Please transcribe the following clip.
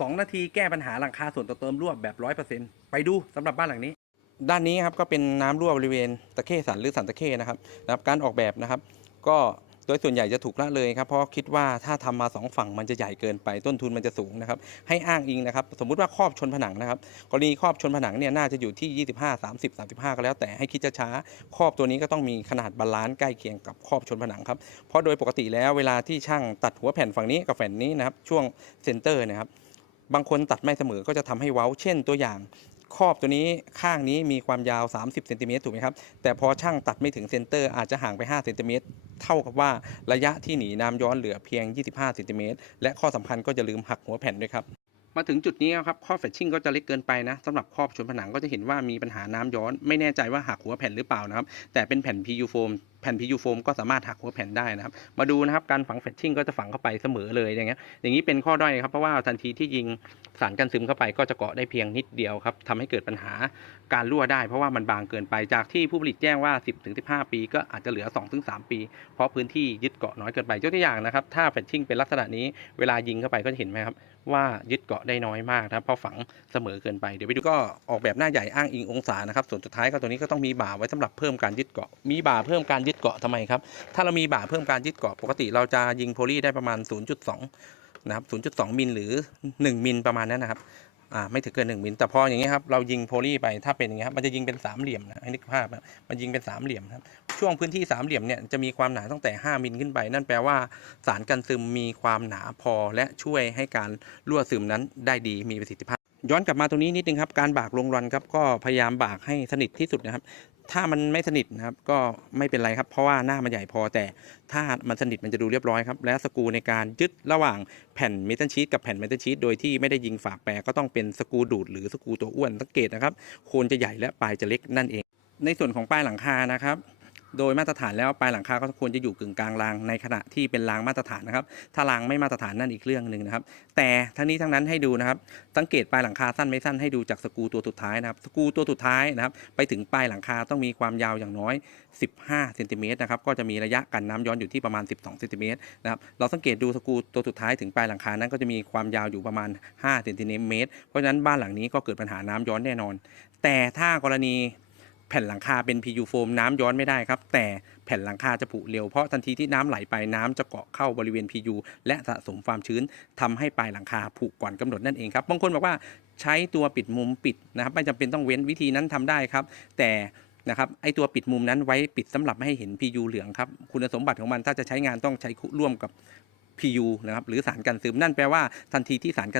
2 นาทีแก้ปัญหาหลังคาส่วนต่อเติมรั่วแบบ 100%ไปดูสำหรับบ้านหลังนี้ ด้านนี้ครับก็เป็นน้ำรั่วบริเวณตะเข้สันหรือสันตะเข้นะครับนะครับ การออกแบบนะครับ ก็โดยส่วนใหญ่จะถูกละเลยครับเพราะคิดว่าถ้าทำมาสองฝั่งมันจะใหญ่เกินไปต้นทุนมันจะสูงนะครับ ให้อ้างอิงนะครับ สมมุติว่าครอบชนผนังนะครับกรณีครอบชนผนังเนี่ยน่าจะอยู่ที่ 25 30 35 ก็แล้ว แต่ให้คิดช้าครอบตัวนี้ก็ต้องมีขนาดบาลานซ์ใกล้เคียงกับครอบชนผนังครับเพราะโดยปกติแล้วเวลาที่ช่างตัดหัวแผ่นฝั่งนี้กับแผ่นนี้นะครับช่วงเซนเตอร์นะครับ บางคนตัดไม่เสมอก็จะทำให้เว้า เช่นตัวอย่างครอบตัวนี้ข้างนี้มีความยาว 30เซนติเมตรถูกไหมครับ แต่พอช่างตัดไม่ถึงเซนเตอร์อาจจะห่างไป5เซนติเมตรเท่ากับว่าระยะที่หนีน้ำย้อนเหลือเพียง 25เซนติเมตรและข้อสำคัญก็จะลืมหักหัวแผ่นด้วยครับ มาถึงจุดนี้ครับข้อแฟชชิ่งก็จะเล็กเกินไปนะสำหรับครอบชนผนังก็จะเห็นว่ามีปัญหาน้ำย้อน ไม่แน่ใจว่าหักหัวแผ่นหรือเปล่านะครับแต่เป็นแผ่น PU โฟม ผ่น PU โฟมก็สามารถหักหัวแผ่นได้นะครับ มาดูนะครับการฝังแฟชชิ่งก็จะฝังเข้าไปเสมอเลยอย่างเงี้ยอย่างนี้เป็นข้อด้อยครับเพราะว่าทันทีที่ยิงสารกันซึมเข้าไปก็จะเกาะได้เพียงนิดเดียวครับทำให้เกิดปัญหาการรั่วได้ เพราะว่ามันบางเกินไปจากที่ผู้ผลิตแจ้งว่า 10-15 ปี ก็อาจจะเหลือ 2-3 ปี เพราะพื้นที่ยึดเกาะน้อยเกินไปยกตัวอย่างนะครับถ้าแฟชชิ่งเป็นลักษณะนี้เวลายิงเข้าไปก็จะเห็นไหมครับว่ายึดเกาะได้น้อยมากนะครับเพราะฝังเสมอเกินไปเดี๋ยวไปดูก็ออกแบบหน้าใหญ่อ้างอิงองศานะครับส่วนสุดท้ายก็ตัวนี้ก็ต้องมีบ่าไว้สำหรับเพิ่มการยึดเกาะมีบ่าเพิ่มการยึดเกาะทำไมครับ ถ้าเรามีบ่าเพิ่มการยึดเกาะปกติเราจะยิงโพลีได้ประมาณ 0.2 นะครับ 0.2 มิลหรือ 1 มิลประมาณนั้นนะครับอ่าไม่ถึงเกิน1มิลแต่พออย่างนี้ครับเรายิงโพลีไปถ้าเป็นอย่างนี้ครับมันจะยิงเป็นสามเหลี่ยมนะให้นึกภาพนะมันยิงเป็นสามเหลี่ยมครับช่วงพื้นที่สามเหลี่ยมเนี่ยจะมีความหนาตั้งแต่ 5 มิลขึ้นไป นั่นแปลว่าสารกันซึมมีความหนาพอและช่วยให้การรั่วซึมนั้นได้ดีมีประสิทธิภาพ ย้อนกลับมาตรงนี้นิดนึงครับ การบากลงรันครับก็พยายามบากให้สนิทที่สุดนะครับ ถ้ามันไม่สนิทนะครับก็ไม่เป็นไรครับ เพราะว่าหน้ามันใหญ่พอแต่ถ้ามันสนิทมันจะดูเรียบร้อยครับ และสกูในการยึดระหว่างแผ่นเมทัลชีตกับแผ่นเมทัลชีตโดยที่ไม่ได้ยิงฝากแปรก็ต้องเป็นสกูดูดหรือสกูตัวอ้วนสังเกตนะครับโคนจะใหญ่และปลายจะเล็กนั่นเอง ในส่วนของปลายหลังคานะครับ โดยมาตรฐานแล้วปลายหลังคาก็ควรจะอยู่กึ่งกลางรางในขณะที่เป็นรางมาตรฐานนะครับ ถ้ารางไม่มาตรฐานนั่นอีกเรื่องหนึ่งนะครับ แต่ทั้งนี้ทั้งนั้นให้ดูนะครับ สังเกตปลายหลังคาสั้นไม่สั้นให้ดูจากสกูตัวสุดท้ายนะครับ สกูตัวสุดท้ายนะครับ ไปถึงปลายหลังคาต้องมีความยาวอย่างน้อย 15เซนติเมตรนะครับ ก็จะมีระยะกันน้ำย้อนอยู่ที่ประมาณ 12เซนติเมตรนะครับ เราสังเกตดูสกูตัวสุดท้ายถึงปลายหลังคานั้นก็จะมีความยาวอยู่ประมาณ5เซนติเมตร เพราะฉะนั้นบ้านหลังนี้ก็เกิดปัญหาน้ำย้อนแน่นอน แต่ถ้ากรณี แผ่นหลังคาเป็น PU โฟมน้ำย้อนไม่ได้ครับ แต่แผ่นหลังคาจะผุเร็ว เพราะทันทีที่น้ำไหลไปน้ำจะเกาะเข้าบริเวณ PU และสะสมความชื้นทำให้ปลายหลังคาผุก่อนกำหนดนั่นเองครับบางคนบอกว่าใช้ตัวปิดมุมปิดนะครับ ไม่จำเป็นต้องเว้นวิธีนั้นทำได้ครับ แต่นะครับไอตัวปิดมุมนั้นไว้ปิดสำหรับไม่ให้เห็น PU เหลืองครับคุณสมบัติของมันถ้าจะใช้งานต้องใช้ร่วมกับ PU นะครับหรือสารกันซึมนั่นแปลว่าทันทีที่สารกัน